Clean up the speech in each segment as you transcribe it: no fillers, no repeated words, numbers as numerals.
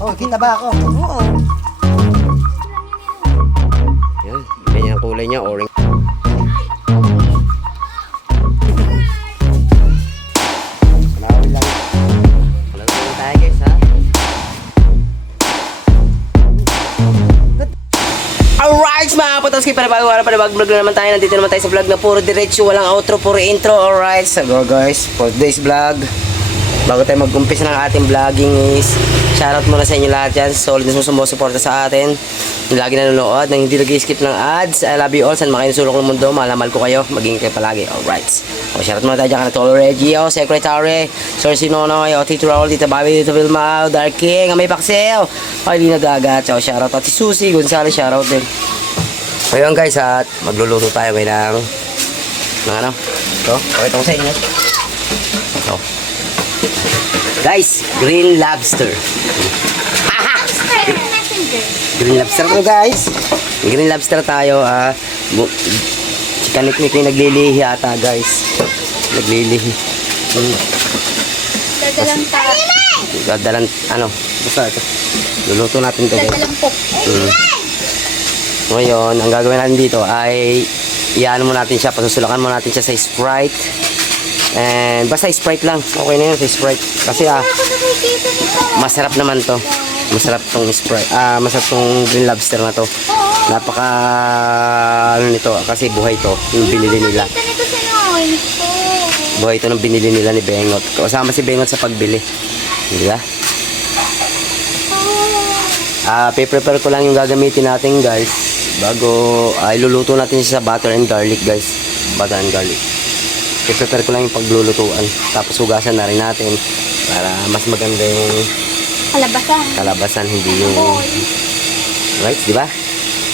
Oh, kita ba ako? Oo. Yan, ganyan ang kulay niya, orange. Malawin lang. Malawin lang tayo guys, ha? Alright mga kapatos, kaya panibag vlog na naman tayo. Nandito naman tayo sa vlog na puro diretso, walang outro, puro intro. Alright, so go guys, for today's vlog, bago tayo mag-umpisa ng ating vlogging is shoutout muna sa inyo lahat yan. Solid na sumusuporta sa atin, lagi nanonood, nang hindi nag-skip ng ads. I love you all, saan makainsulok ng mundo, malamal ko kayo, maging kayo palagi. Alright, o shoutout muna tayo dyan ka na Tolo Reggie, Secretary, Sir Sinonoy, Tito Raul, Tita Bobby, Tito Vilma, Dark King, Amay Paxel, hindi nagagat. So shoutout at si Susie Gonzales, shoutout din. Ngayon guys, at magluluto tayo ngayon ng ano, ito, pakita ko sa inyo. Ito. Guys, green lobster. Green lobster to guys. Green lobster tayo. Chikanik-nik yung naglilihi ata guys. Naglilihi. Dadalang Dadalan, ano, basta ito. Luluto natin ito guys. Dadalang pok. Ngayon, ang gagawin natin dito ay iyan mo natin siya, pasusulakan mo natin siya sa Sprite. And basta Sprite lang. Okay na yun sa Sprite. Kasi masarap naman to. Masarap tong Sprite. Masarap tong green lobster na to. Napaka ano nito kasi buhay to. Yung binili nila. Buhay to nung binili nila ni Bengot. Kasama si Bengot sa pagbili. Di ba? Pe-prepare ko lang yung gagamitin natin guys. Bago iluluto natin siya sa butter and garlic guys. Butter and garlic. I-prepare ko lang yung paglulutuan. Tapos hugasan na rin natin para mas maganda yung kalabasan, hindi yung right, di ba?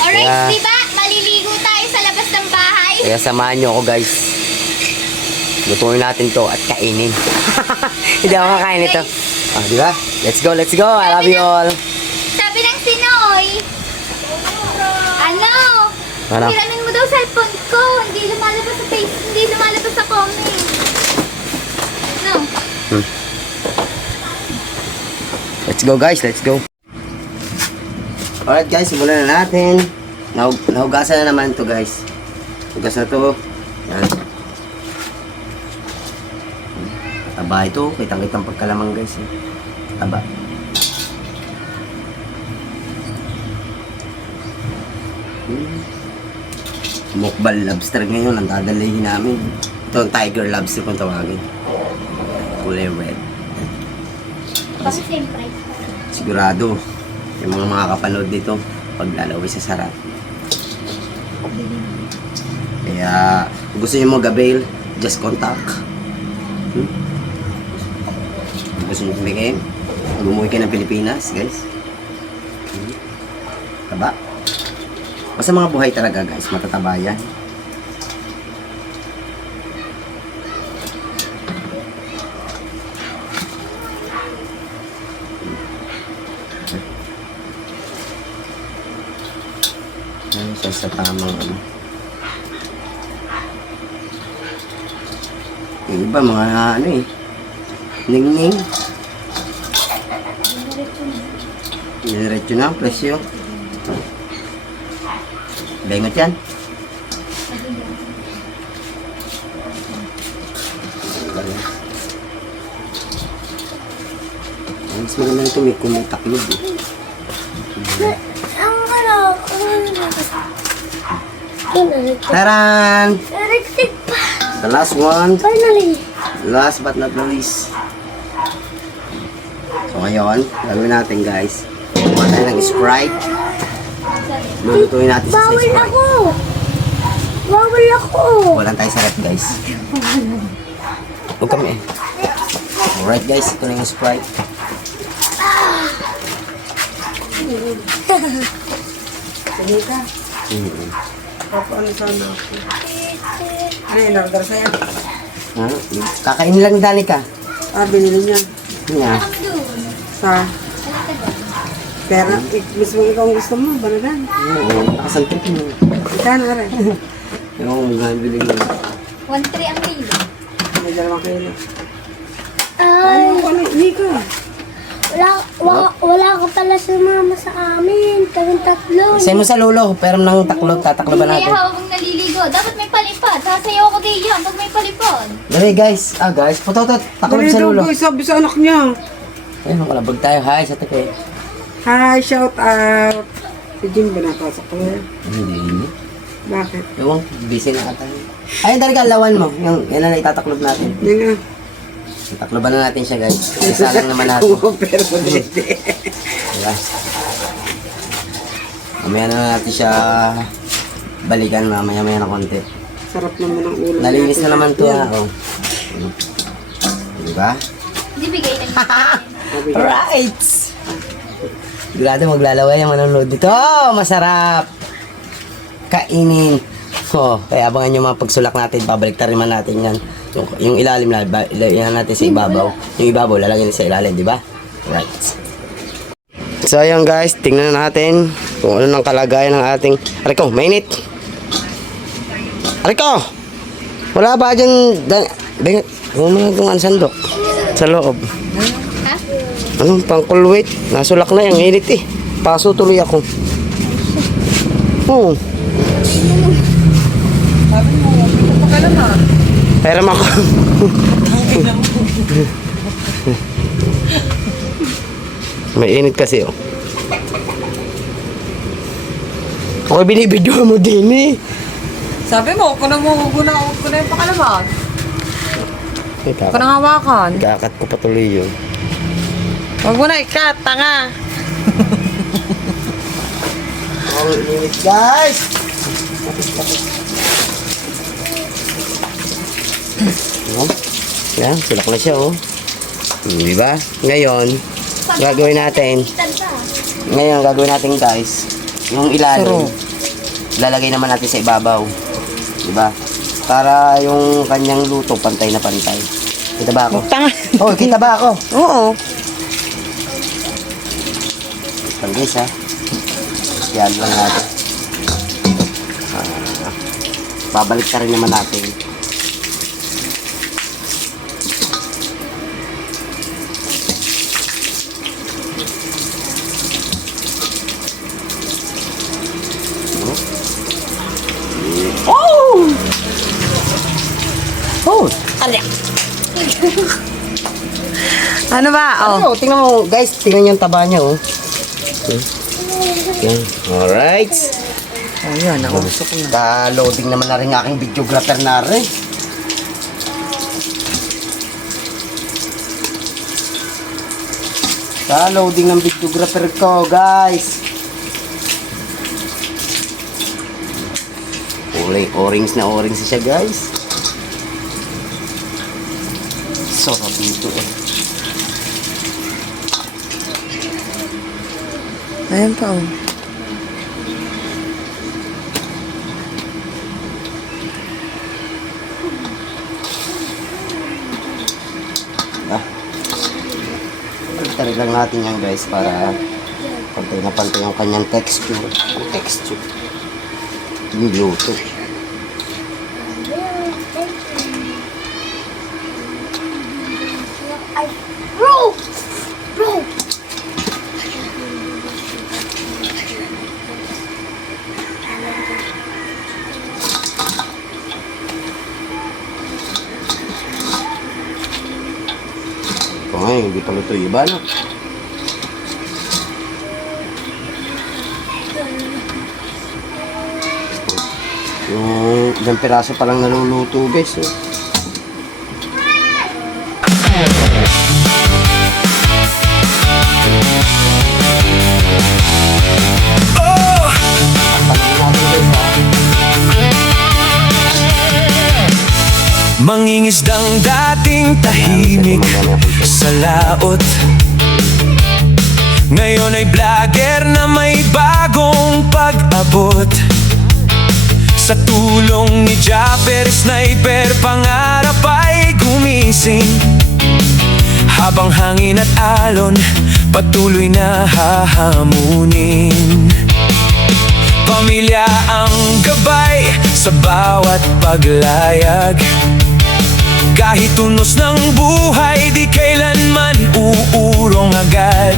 Alright, di ba? Maliligo tayo sa labas ng bahay. Kaya samahan nyo ako guys. Lutuin natin to at kainin. Hindi ako kakain ito. Di ba? Let's go, let's go. I love you all. Sabi ng Sinoy, Ano? hiramin mo daw cellphone ko. Hindi lumalabas sa face, hindi lumalabas sa comment. No. Let's go guys, let's go. Alright guys, simulan na natin. Nahugasan na naman to guys. Hugas na to. Yan. Taba ito. Kitang-kitang pagkalamang guys. Taba. Mukbal lobster ngayon ang dadalhin namin. Ito ang tiger lobster kung tawagin. Kulay red. Bakit same price? Sigurado yung mga makakapanood dito pag lalawi sa sarap. Kaya kung gusto nyo mag-avail, just contact. Kung gusto nyo kumingin, lumuwi kayo ng Pilipinas guys. Taba. Basta mga buhay talaga guys, matataba yan. Yan, sa tamang ano. Yung iba mga ano eh, ning-ning. Diretso na ang presyo. Bengot yan. Mas maganda nito may kumitaklog eh. Taran! The last one. Finally. Last but not the least. So ngayon, gagawin natin guys. Kuha tayo ng Sprite. Lulutuin natin sa Sprite. Bawal ako. Walang tayo sa rep guys. Huwag kami eh. Alright guys, ito na yung Sprite. Sige ka. Papaano sana ako? Ano yung order sa'yo? Kakain lang dali ka. Binili niya. Nga. Sa? Pero, mismo ikaw ang gusto mo, banagan. Oo, nakasantik mo. Ikan na rin. Yung nabili mo. 1.3 ang kilo. May 2 kilo. Ay, Ano, hindi ka. wala ka pala para sumama sa amin. Kaming tatlo. Send mo sa lulo, pero nang taklo, tataklo ba Kaya natin? hawak mong naliligo. Dapat may palipad. Sasayaw ko din yan pag may palipad. Dali guys, guys, putot, taklo Dali sa daw lulo. guys, sabi sa anak niya. Ayun, makalabag tayo. Hi, sa tape. Hi, shout out. Si Jim ba napasok ko? Hindi. Bakit? Ewan, busy na ata. Ayun, dali ka, lawan mo. Yan na itataklob natin. Yan nga. Takloban na natin siya guys. Isa lang naman natin. Pero hindi. Diba? Mamaya na natin siya balikan mamaya na konti. Sarap naman ang ulo. Nalinis na natin. naman to Yan. ha. Oh. Diba? Hindi bigay na Sabi niya. Alright! Sigurado maglalaway ang manonood dito. Oh, masarap! Kainin. Oh, kaya abangan nyo mga pagsulak natin. Babalik naman natin yan. Yung ilalim na, ilagyan natin sa ibabaw. Yung ibabaw, lalagyan sa ilalim, di ba? Right. So, ayan guys, tingnan na natin kung ano nang kalagayan ng ating... Ariko, mainit! Ariko! Wala ba dyan... Bengat, huwag mo na itong sandok sa loob. Ha? Anong pangkulwit? Nasulak na yung init eh. Paso tuloy ako. Oo. Sabi mo, ito pa ka naman. Pairam ako. May init kasi oh. Ako binibidyo mo din eh. Sabi mo, kung na yung pakalaman. Kung nang hawakan. Kakat ko patuloy yun. Huwag mo na ikat, tanga. Ang init guys! Oh, yan, sulak na siya oh. Diba? Ngayon, gagawin natin. Ngayon, gagawin natin guys. Yung ilalim, lalagay naman natin sa ibabaw. Diba? Para yung kanyang luto, pantay na pantay. Kita ba ako? Tanga. Oh, kita ba ako? Oo. Pag guys ha. Yan lang natin. Babalik ka rin naman natin. Oh! Oh! Ano ba? Oh. Ano, tingnan mo guys, tingnan yung taba niya oh. Yan. Alright. Oh, yan. Nakausok na. Pa-loading naman na rin ang aking videographer na rin. Pa-loading ng videographer ko guys. Orange na orange siya guys. Sarap nito eh. Ayan pa, oh. Ah. Pagtarig lang natin yan guys para pantay na pantay yung kanyang texture. Ang texture. Yung luto. Bro! Bro! Ito nga hindi pa luto yung iba no? Yung isang piraso pa lang naluluto guys oh. Mangingisdang dating tahimik sa laot, ngayon ay vlogger na may bagong pag-abot. Sa tulong ni Japper Sniper, pangarap ay gumising. Habang hangin at alon, patuloy na hahamunin. Pamilya ang gabay sa bawat paglayag. Kahit tunos ng buhay, di kailanman uurong agad.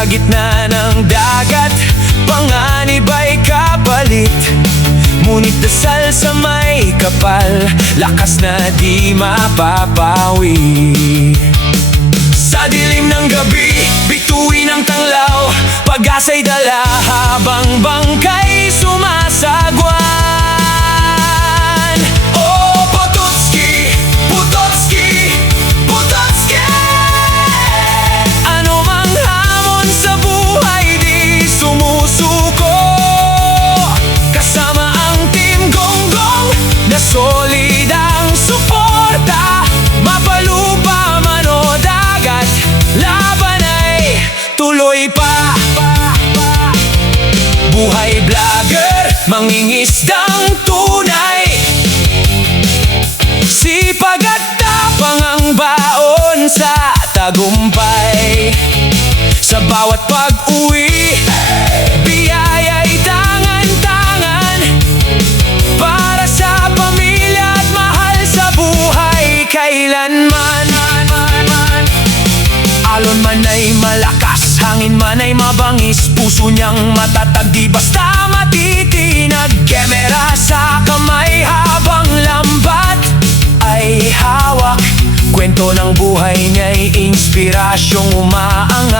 Sa gitna ng dagat, panganib ay kapalit. Ngunit dasal sa may kapal, lakas na di mapapawi. Sa dilim ng gabi, bituin ang tanglaw, pag-asa'y dala habang bangkay sumasagwan. Oh, Potocki, Potocki, Potocki! Ano mang hamon sa buhay di sumusuko, kasama ang Team Gonggong na solid ang suporta. Mapalupa man o dagat, laban ay tuloy pa. Buhay vlogger, mangingisdang tunay, sipag at tapang ang baon sa tagumpay. Sa bawat pag-uwi, biyaya'y tangan-tangan para sa pamilya at mahal sa buhay kailanman. Alon man ay malakas, hangin man ay mabangis, puso niyang matatag, di basta matitinag. Kamera sa kamay habang lambat ay hawak, kwento ng buhay niya'y inspirasyong umaangat.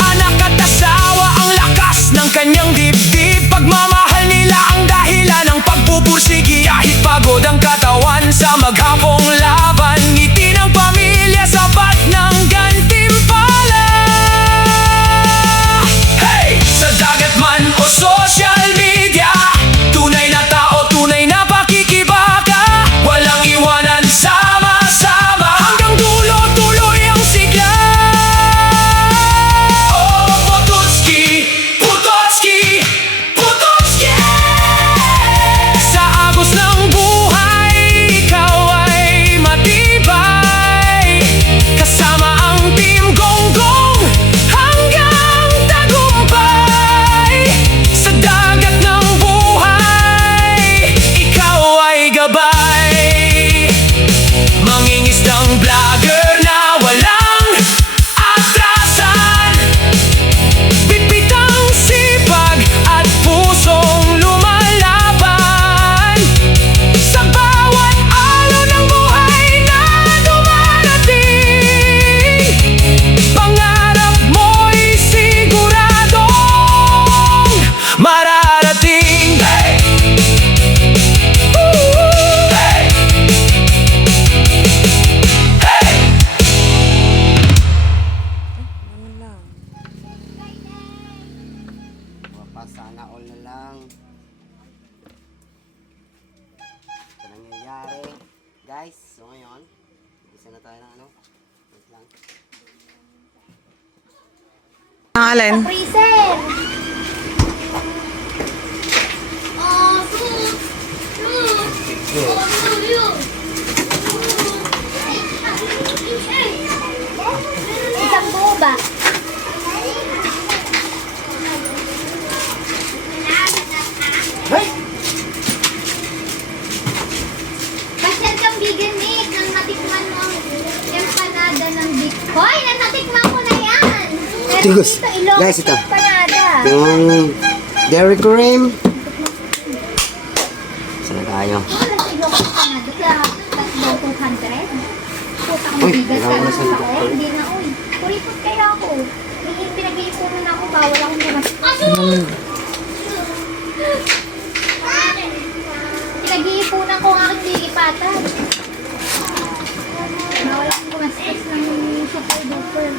Anak at asawa ang lakas ng kanyang dibdib, pagmamahal nila ang dahilan ng pagpupursigi. Kahit pagod ang katawan sa maghapong laban, ngiti ng pamilya sapat ng gantimpala. Hey! Sa dagat man o social media, tunay na tao, tunay na pakikibaka, walang iwanan, sama-sama hanggang dulo, tuloy ang sigla. Oh, Potocki, Potocki, Potocki! Sa agos ng buhay, ikaw ay matibay, kasama ang Team Gonggong hanggang tagumpay. Sa dagat ng buhay, ikaw ay gabay, mangingisdang vlogger na walang atrasan, pipitang sipag at pusong lumalaban. Sa bawat alon ng buhay na dumarating, pangarap mo'y siguradong mararating. Hey! Hey! Hey! Sana all na lang. Ito nangyayari. Guys, so ngayon, isa na tayo ng ano. Wait lang. Ang alin? Freezer! Oh, sus! Isang buo ba? Pasyal kang vegan, Nick, nang natikman mo ang empanada ng Big. Hoy, nang natikman ko na yan! Pero Tigos. dito, Ilocos Guys, ito. empanada. Yung Dairy Cream. Sana tayo. Wala sa Ilocos empanada. Kaya, tatlo 200. Puta kong Uy, bigas kailangan ka na sa lang doktor. ako. Hindi na, uy. Kuripot kaya ako. Pinag-iipunan na ako. Bawal akong naman. Aso! Pinag-iipunan ko ang aking lilipatan. Bawal akong gumastos ng super duper.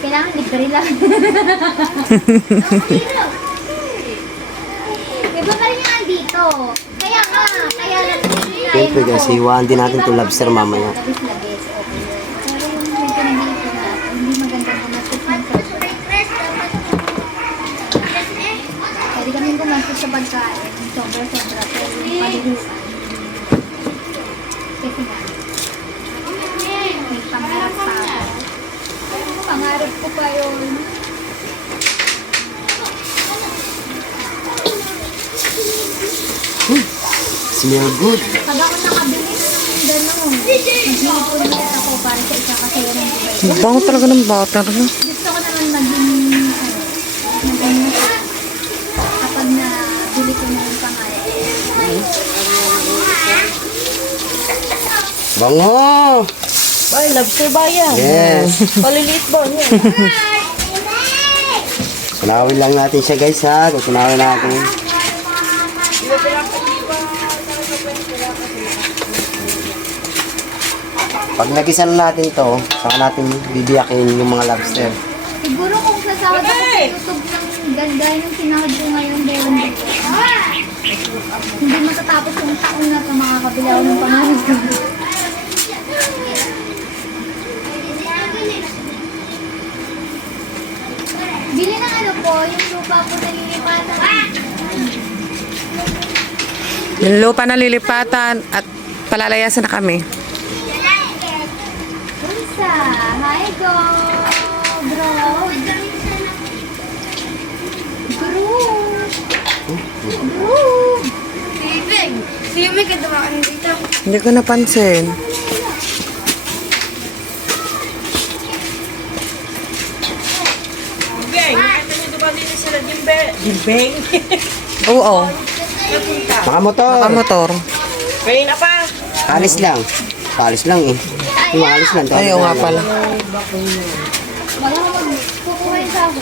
Kailangan libre lang. Iba pa rin yung andito. Kaya nga, kaya lang Siyempre guys, iwan din natin to lobster mamaya. Pero yung medyo nag-iipon natin, hindi maganda gumastos ng pagkain. Pwede kami gumastos sa pagkain. Sobra-sobra. Pero yung palihusan. Kasi nga, may pangarap pa ako. Pangarap ko pa yun. Smell good. Pag ako nakabili na ng gano'n, Mag-iipon ulit ako para sa ikakasaya ng buhay. Bango talaga ng butter. Gusto ko naman maging, kapag nabili ko na yung pangalan. Bango! Ay, lobster ba yan? Yes. Paliliit ba yan? Kunawin lang natin siya guys ha. Kunawin natin. Pag nagisa na natin to, saka natin bibiyakin yung mga lobster. Siguro kung sasahod ako sa YouTube ng ganda yung sinahod ko ngayon dahil hindi matatapos yung taon na ito makakabili ako ng pangalas ko. Bili ng ano po, yung lupa po nalilipatan. Yung lupa na lilipatan at palalayasan na kami. Unsa, hi go, bro. Bro. Bibig, siya may kadamaan dito. Hindi ko napansin. Gimbeng? Oo. Mga motor. Nakamotor. Alis lang. Alis lang eh. Yung alis lang. Ayaw nga pala. Wala ko kukuha yung sabo.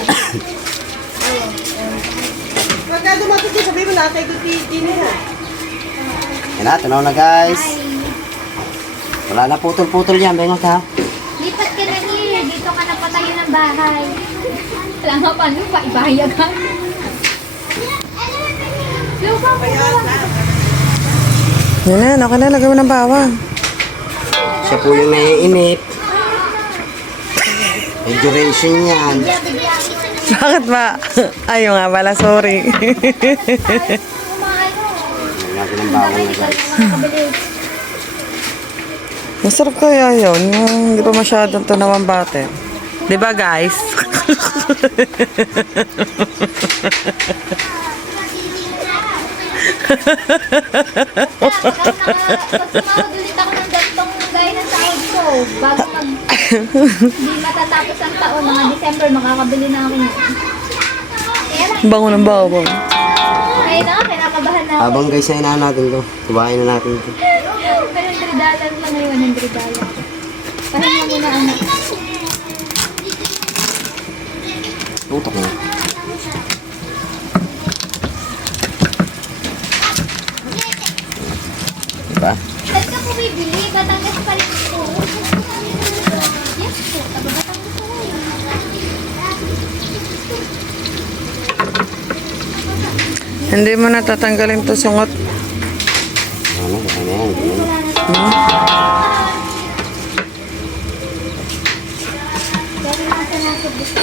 Pagka dumating ko, sabihin mo natay ko din na. Yan na, tunaw na guys. Wala na putol-putol yan. Bengot ha. Lipat ka na here. Dito ka na patayo ng bahay. Wala nga pa, lupa. Ibahayag ka. Lupa ko na. Yan na, okay na. Lagyan mo ng bawang. Siya po yung naiinip. May duration yan. Bakit ba? Ayaw nga pala, sorry. Lagi ng bawang na guys. Masarap kaya yun. Yung hindi pa masyadong tunawang bate. Diba guys? Pag sumahod ulit ako ng gantong gaya ng sahod ko, bago hindi matatapos ang taon, mga December, makakabili na ako niyan. Ayan na. Bango ng bawang. Ayun na, kinakabahan na ako. Habang guys, ayun na natin to. Subahin na natin to. Pero $100 lang ngayon, $100. Pahinga muna anak. Tutok na. Diba? Ba't ka po bibili? Batangas pa rin po. Yes po, taga Batangas po. Hindi mo natatanggalin to sungot. Ano yan? Ganyan. Pero nasa nasa gusto.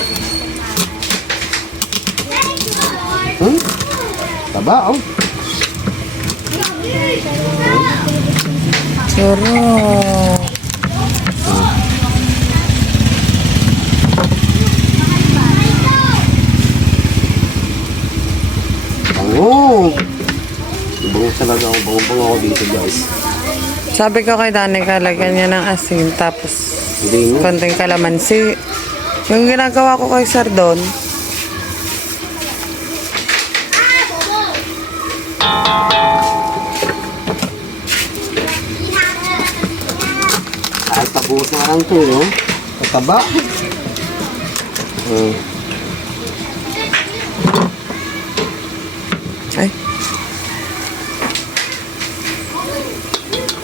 Taba oh. Sarap. Bango. Bango talaga ako. Bango ako dito guys. Sabi ko kay Danica, lagyan niya ng asin, tapos Hindi mo. konting kalamansi. Yung ginagawa ko kay Sardon, Kahit pabuhos na lang to, no? Tataba. ay,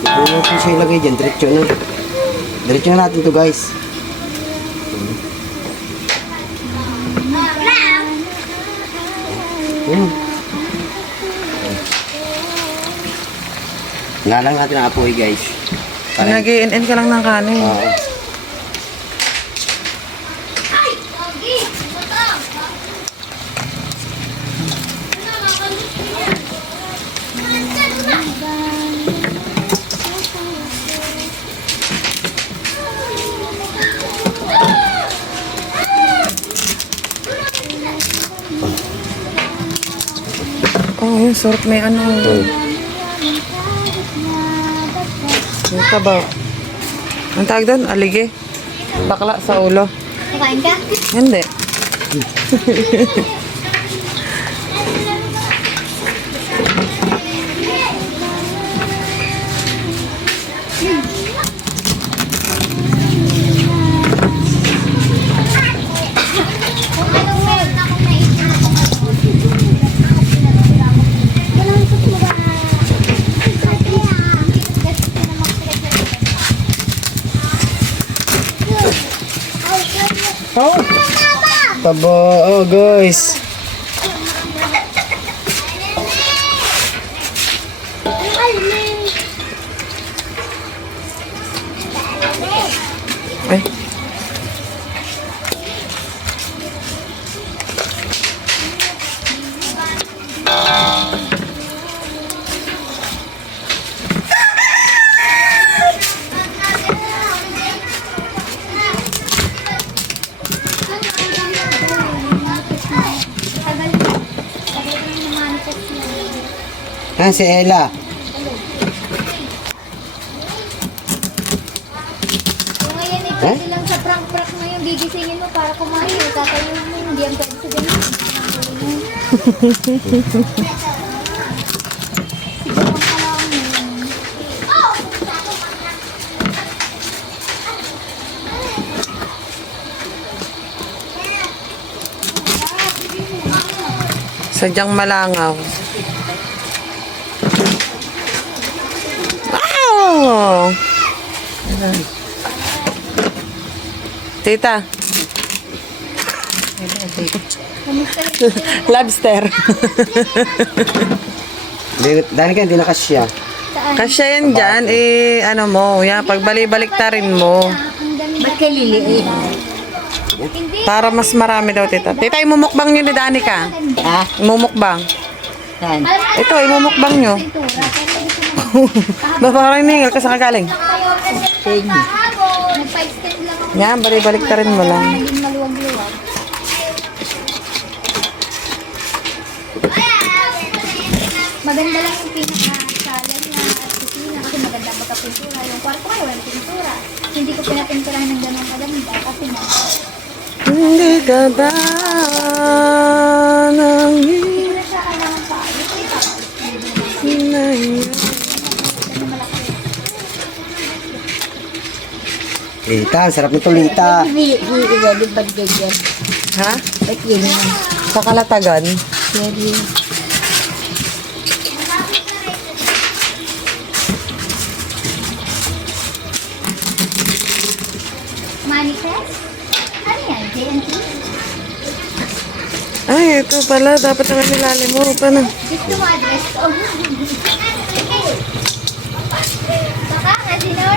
Ito natin siya ilagay dyan. Diretso na. Diretso na natin to guys. Nga lang natin ang apoy guys. nag-i-in ka lang ng kanin. Oo. Ay! Ogi! Butang! Oh, yun, sarap may ano. Yung tabaw. Ang tawag doon? Alige. Bakla sa ulo. Kakain ka? Hindi. Kung anong meron akong naisip. Oh! Taba, oh guys. Ay. Si Ella. Kung ngayon ay pwede lang sa prank-prank na yung gigisingin mo para kumain. Tatayo mo, hindi ang pwede sa ganun. Sadyang malangaw. Wow! Tita. Lobster. Dahil ka, hindi na kasya. Saan? Kasya yan dyan, eh, ano mo, yan, pagbalik-balik ta rin mo. Ang dami. Ba't ka liliit? Hindi. Para mas marami daw, tita. Tita, imumukbang nyo ni Danica. Ha? Imumukbang. Saan? Alam mo, Ito, imumukbang nyo. pintura. Pero gusto mo Ba, parang ningal ka sa kagaling. nag-5 lang ako. Yan, balik-balik ta rin mo lang. Naging maluwag-luwag. Maganda lang yung pinaka-challenge na kusina kasi maganda pagka-pintura. Yung kwarto ko wala pintura. Hindi ko pinapinturahan ng ganun kaganda kasi na Hindi ka ba nang hindi ko na siya kailangan pa. Lita, ang sarap nito, Lita. Hindi ba't ganyan? Ha? Ba't ganyan? Sa Kalatagan? Seryo. Manifest? Ano yan? JNT? Ay, ito pala. Dapat naman nilalim mo. Paano? Gusto mo address ko? Baka kasi no.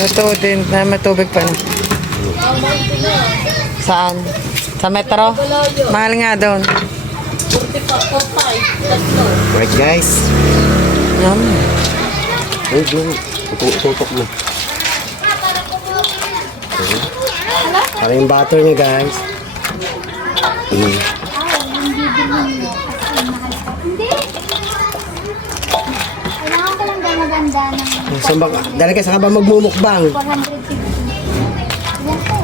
Ito din. May tubig pa na. Saan? Sa metro? Mahal nga doon. Right guys. Yum. Ay, tutok mo. Para yung butter niya, guys. Hindi bilhin mo kasi mahal pa. Hindi. Kailangan ko lang daw maganda ng Dahil ka, saan ka ba magmumukbang? 450. Yan po.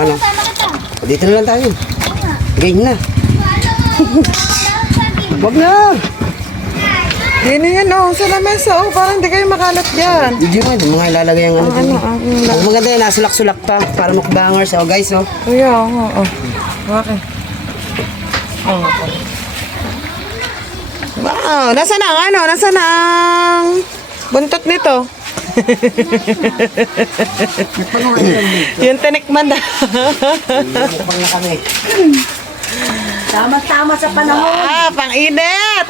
Ano? Sama ka ta. Dito na lang tayo. Tama. Game na. Wag na. Yun na yan, oh. Sa lamesa, oh. Parang hindi kayo makalat dyan. Hindi mo, mga ilalagay ang ano dyan. Ano? Ang maganda yan, nasulak-sulak pa. Para mukbangers. Oh, guys, oh. Kuya, oh. Okay. Oh, okay. Wow, nasa na ang ano? Nasa na ang buntot nito? Yung tinikman na. Mukbang na kami. Tama-tama sa panahon. Ah, pang-init!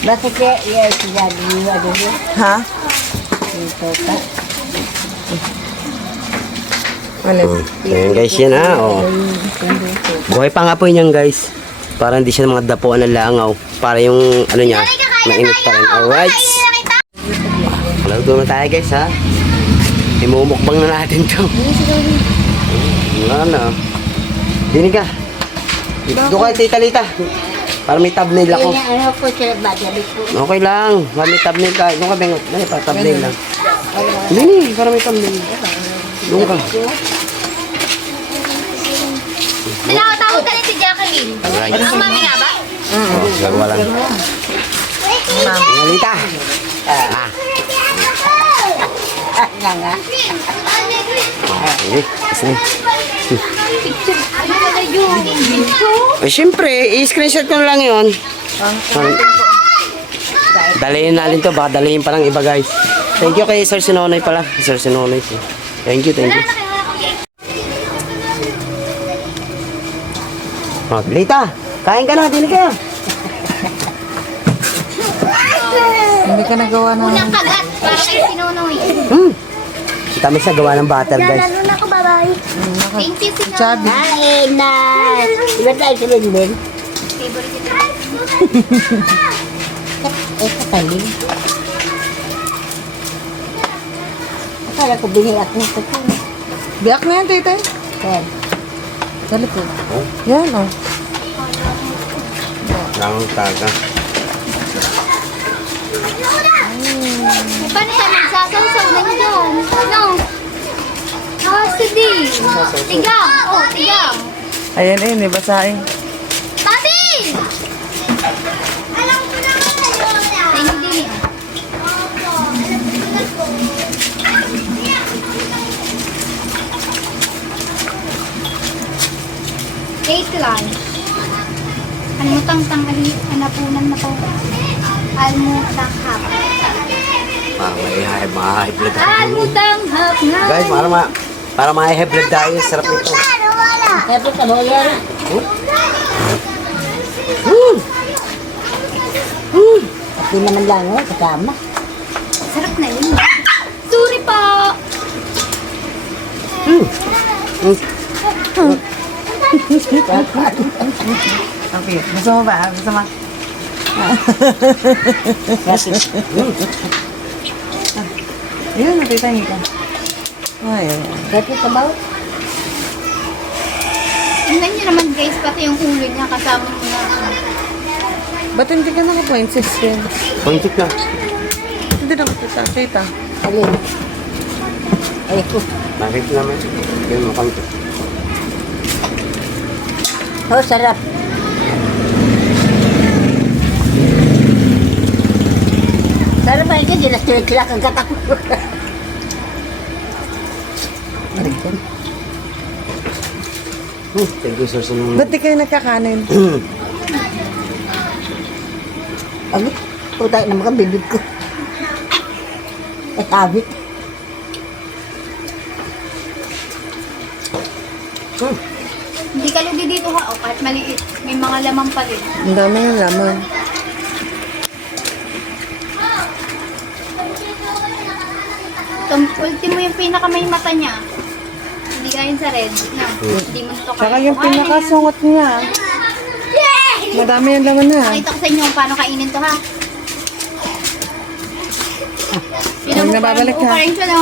Bakit kaya yes, sinabi mo ano mo? Ha? Ito ka. Ulit. Ayan guys, yan ha. Oh. Buhay pa nga po yan guys. Para hindi siya mga dapuan ng langaw. Para yung ano niya, mainit pa rin. Alright. Malagdo na tayo guys ha. Imumukbang na natin to. Wala na. Dinig ka. Doon ka, Tita Lita. Para may thumbnail ako. Yun yung ano ko sa bagabi ko. Okay lang. Para may thumbnail ka. Doon ka, Bengot. Dali, para thumbnail lang. Hindi, para may thumbnail. Doon ka. Tinatawag ka rin si Jacqueline. Alright. Ang mami nga ba? Gagawa lang. Tita Lita. Nga nga. Okay. Kasi. Ano na yun? Eh, syempre, i-screenshot ko na lang yun. Dalihin natin to. Baka dalihin pa ng iba, guys. Thank you kay Sir Sinonoy pala. Sir Sinonoy. Thank you, thank you. Oh, Lita, kain ka na. Dinig ka. Hindi ka nagawa ng... Unang kagat para kay Sinonoy. Tamis na gawa ng butter, guys. Lalo na ako, bye-bye. Thank you, Sinonoy. Chubby. Kain na. Iba tayo sa Lindin? Favorite ito. Katalin. Akala ko biniyak mo ito. Biyak na yan, tita. Yan. Dali ko. Yan, oh. Langang taga. Paano tayo magsasawsaw na dyan? Ano? Sige. Tigang. Oh, tigang. Ayan, eh, basahin. Tati! Alam ko naman na yun. Eight lunch. Almutang tanghali, anapunan na po. Almutang hap. May blood tayo. Almutang hap nga. Guys, para may blood tayo. Sarap ito. Tapos ka mo yan. At di naman lang oh, kasama. Sarap na yun. Sorry po. Okay, gusto mo ba? Gusto mo? Ayun, nakita niyo ka. Ay, ay, ay. Tapos ka ba? Tingnan niyo naman guys, pati yung ulo niya kasama mo na. Ba't hindi ka naka-point system? Puntik na. Hindi naman kita, tita. Alin? Ay ko. Bakit naman? Yung mukhang ito. Oh, sarap. Sarap ba ito? Dinastrik-lak ang katak mo. Thank you, Sir Sinong. Ba't di kayo nagkakanin? Agit. Puta naman kang bibig ko. At abit. Hindi ka lugi dito ha, o kahit maliit. May mga laman pa din. Ang dami ng laman. Ultimo yung pinaka may mata niya. Hindi kain sa red. No, hindi mo ito Saka yung pinakasungot niya. Madami yung laman na. Nakita ko sa inyo kung paano kainin to ha. Huwag na babalik, ha? Parang siya no.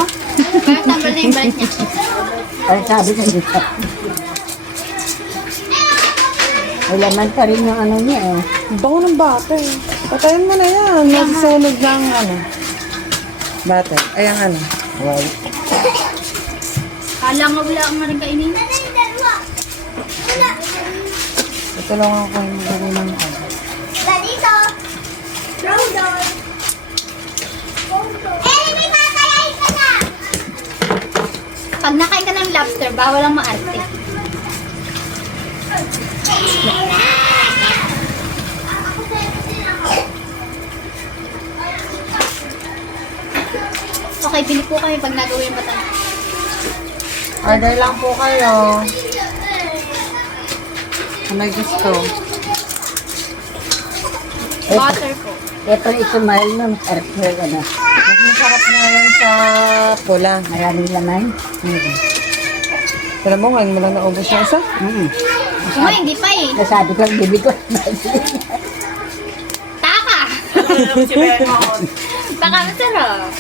Parang tambal na yung balik niya. Ay, sabi ko dito. May laman pa rin yung ano niya eh. Ang bango ng bata eh. Patayin mo na yan. Nasusunog na ang ano. Bata. Ay, ang ano. Wow. Kala nga wala ang maring kainin. Tutulungan ko yung gawin ng ano. Dito! Roll down! Eh, may matayain ka na! Pag nakain ka ng lobster, bawal ang maarte. Okay, bili po kami pag nagawin pa tayo. Order lang po kayo. Kung may gusto. Butter po. Ito mahal na masarap na ano. Mas masarap na yan sa pula. Maraming laman. Alam mo, ngayon mo lang naubos yung isa. Kuma, hindi pa eh. Nasabi ko ang bibig ko. Taka! Baka masarap.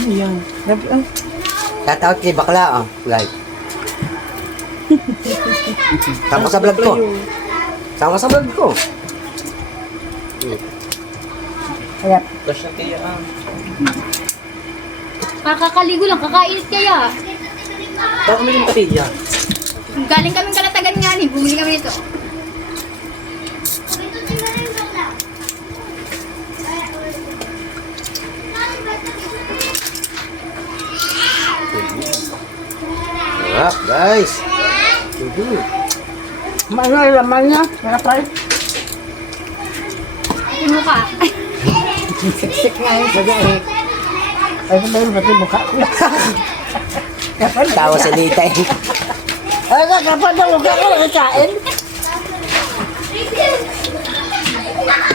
Ayan. Shoutout kay bakla, oh. Like. Sama sa vlog ko. Sama sa vlog ko. Kaya, Kakakaligo lang, kakainit kaya. Baka kami yung patilya. Galing kaming Kalatagan nga ni, bumili kami nito. Sarap, guys. ano yung laman niya? Sarap pa rin. Yung mukha. Siksik nga yun. Sabi eh. Ay, sabi yung pati mukha ko. Kapal. Tawa sa lita eh. Ay, kapal na mukha ko. Nakain.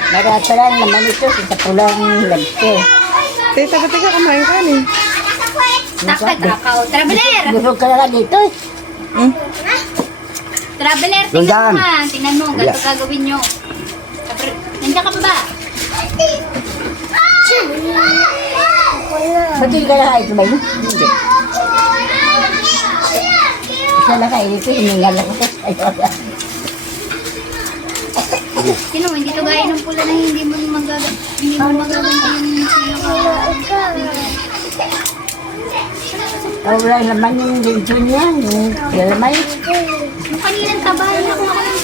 Marata lang naman ito. Sa pulang lagse. Tita, ba't ka kumain ka ni? Takot, takaw. Traveler! Busog ka na lang dito eh. Traveler, Nandyan. tingnan mo ha. Tingnan mo, ganito Yeah. gagawin nyo. Nandiyan ka pa ba? Ba't hindi ka nakain kumain? Hindi. Isa lang kain ito. Hiningal ako. Sino, hindi to gaya ng pula na hindi mo magaganti yung sino ka. Oh, wala naman yung dito niya. Yung galamay. Yung kaninang tabahan ako lang.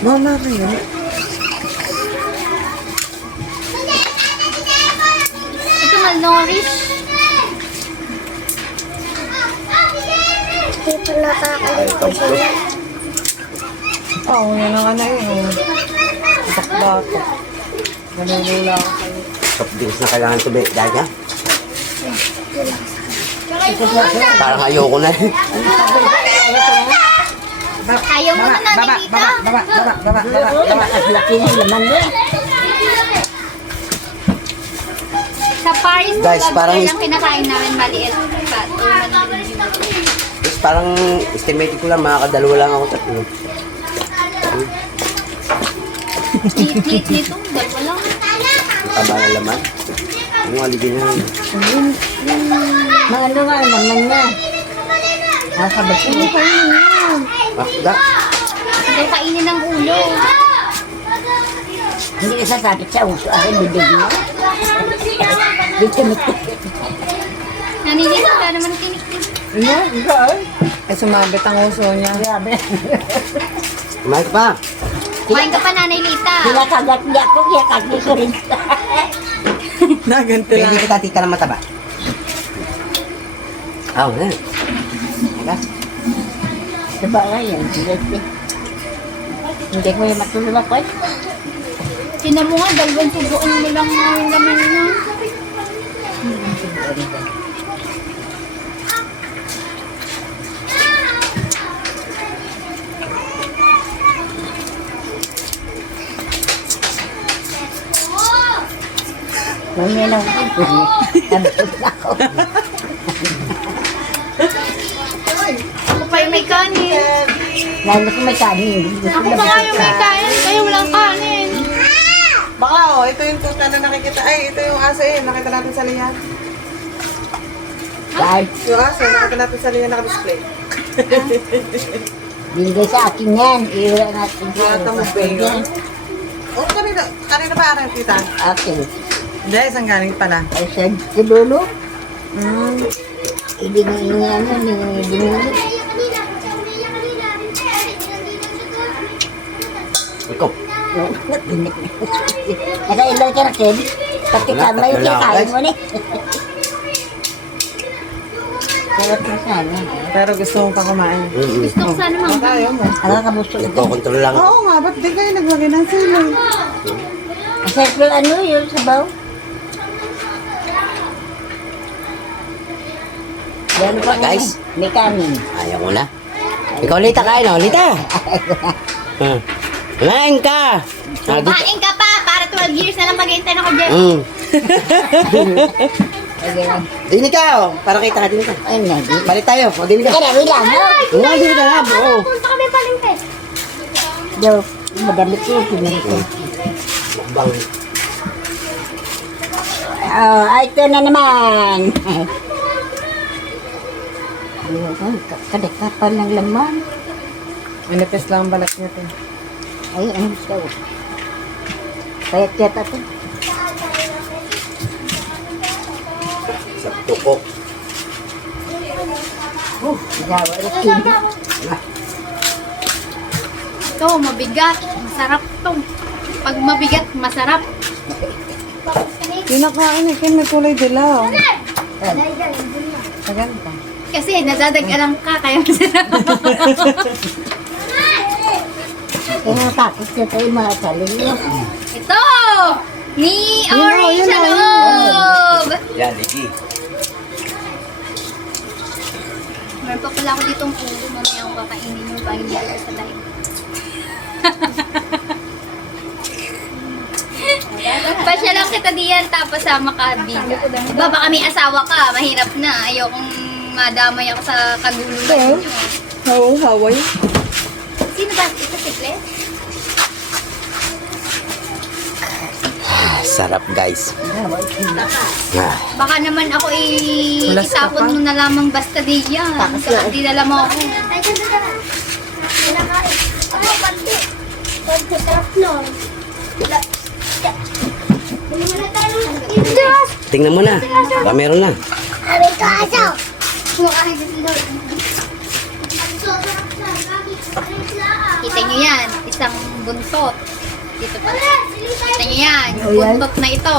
Mama kayo. Ito malnourished. Oo, yan ang ano yun. Bakbaka. Nanulula ako sa'yo. Soft drinks na kailangan tubig. Dahil ka? Parang ayoko na. Ayaw mo na natin dito. Laki ng laman niya. Sa Paris, Guys, parang- lang kinakain namin maliit. Tapos parang estimated ko lang, makakadalawa lang ako tatlo. Lit nito, dalawa lang. Ang taba na laman. Yung aligin na. Mga ano nga, laman niya. Nasa bato. Makda. Ito kainin ng ulo. Hindi ka sasakit sa uso. Akin, bibig mo. Dito mo. Naninito ka naman kinikip. Ano? Ikaw? Ay, sumabit ang uso niya. Grabe. Kumain ka pa. Kumain ka pa, Nanay Lita. Kinakagat niya ako, kinakagat niya ko rin. Naganti lang. Pwede kita tita ng mataba. Oo, nga. Teka. Diba nga yan? Hindi ko yung matulog ako eh. Tinan mo nga, dalawang subuan mo lang yung laman niya. Mamaya lang ako. Nabusog na ako. Ako pa yung may kanin. Lalo ko may kanin. Ako pa nga yung may kanin, kayo walang kanin. Baka ito yung kung ano nakikita. Ay, ito yung aso eh. Nakita natin sa liyan. Dahil Yung aso, nakita natin sa liyan naka-display. binigay sa akin yan. Iwala natin Bata mo ba yun? Oh, kanina pa akin kita. Akin. Hindi, isang galing pala. Ay siya, si Lolo. Mm. Hindi nga yung ano, ni binili. Ikaw. Nakailan ka na, Ken? Pati kama yung kinakain mo ni. Sarap na sana. Pero gusto mong pa kumain. Gusto ko sana Baka mga ayaw mo. Nakakabusog ka. Ito-control lang. Oo nga, ba't di kayo naglagay ng sili? Masarap yung ano, yung sabaw. Yan pa Guys. may kanin. Ayaw mo na. Ikaw, Lita, kain o. Lita. Kumain ka. Kumain ka pa, para 12 years na lang mag-iintay ako dyan. Dini ka o. Para kita ka, dini ka. Ayun na. Balik tayo. O, dini ka. Kaya na, lang. Oo, dini ka nga. Oo. Punta kami palengke. Yo, madamit ko. Pinalik ko. Bang. Ay, ito na naman. Ayun, kadekapan ng laman. Manipis lang ang balat niya. Te. Ay, ano siya? Payat yata ito. Sa tukok. Gawa rin. Ito, mabigat. Masarap to. Pag mabigat, masarap. Pinakain eh, may kulay dilaw. Maganda. Kasi nadadagalan ka, kaya masarap. Kaya tapos ito yung mga saling nyo. Ito! Ni orange sa loob! Yan, Ligi. Meron pa pala ako ditong pulo. Mamaya akong kakainin yung hindi ako sa live. Pasya lang kita diyan, tapos sama ka, biga. Diba, baka may asawa ka, mahirap na. Ayokong madamay ako sa kaguluhan nyo. Oo, haway. Sino ba? Ito si Ple? Sarap, guys. Ah. Baka naman ako Walas ka itapon pa. mo na lamang basta diyan. Saka dinala mo ako. Tingnan mo na. Baka meron na. Kita nyo yan, isang buntot. Dito pa. Kita nyo yan, yung buntot na ito.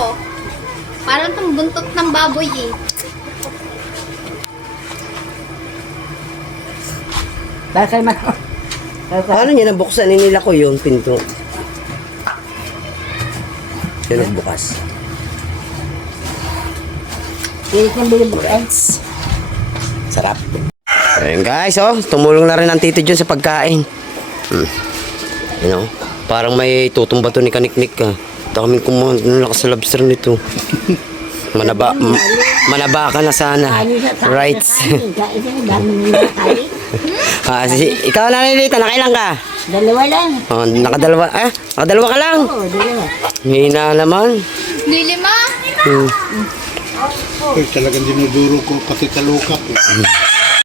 Parang itong buntot ng baboy eh. Bakit man? Paano niya nabuksan? Nila ko yung pinto. Yan ang bukas. Pilit ng bilibukas. Sarap. Ayun guys, oh. Tumulong na rin ang tito dyan sa pagkain. You know, parang may tutumba to ni Kaniknik ka. Daming kumuha. Nalakas sa lobster nito. Manaba ka na sana. Right. Ikaw na nilita, nakailang ka? Dalawa lang. Oh, nakadalawa. Nakadalawa ka lang. Oo, dalawa. Hina naman. Lilima? Hmm. Ay, talagang dinuduro ko pati kalukap.